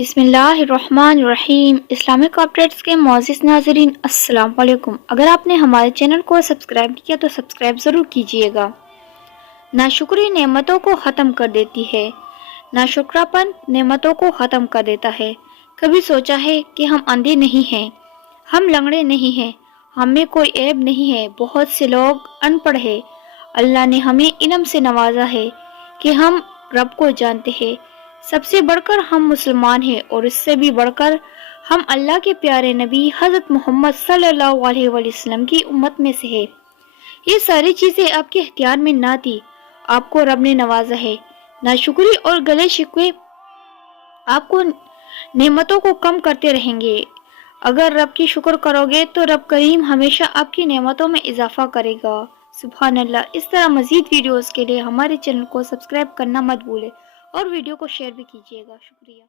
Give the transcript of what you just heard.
بسم اللہ الرحمن الرحیم۔ اسلامک اپڈیٹس کے معزز ناظرین، السلام علیکم۔ اگر آپ نے ہمارے چینل کو سبسکرائب نہیں کیا تو سبسکرائب ضرور کیجیے گا۔ ناشکری نعمتوں کو ختم کر دیتی ہے۔ ناشکراپن نعمتوں کو ختم کر دیتا ہے۔ کبھی سوچا ہے کہ ہم اندھے نہیں ہیں، ہم لنگڑے نہیں ہیں، ہم میں کوئی عیب نہیں ہے۔ بہت سے لوگ ان پڑھ ہیں۔ اللہ نے ہمیں علم سے نوازا ہے کہ ہم رب کو جانتے ہیں۔ سب سے بڑھ کر ہم مسلمان ہیں، اور اس سے بھی بڑھ کر ہم اللہ کے پیارے نبی حضرت محمد صلی اللہ علیہ وسلم کی امت میں سے ہیں۔ یہ ساری چیزیں آپ کے اختیار میں نہ تھی، آپ کو رب نے نوازا ہے۔ ناشکری اور گلے شکوے آپ کو نعمتوں کو کم کرتے رہیں گے۔ اگر رب کی شکر کرو گے تو رب کریم ہمیشہ آپ کی نعمتوں میں اضافہ کرے گا۔ سبحان اللہ۔ اس طرح مزید ویڈیوز کے لیے ہمارے چینل کو سبسکرائب کرنا مت بھولے اور ویڈیو کو شیئر بھی کیجیے گا۔ شکریہ۔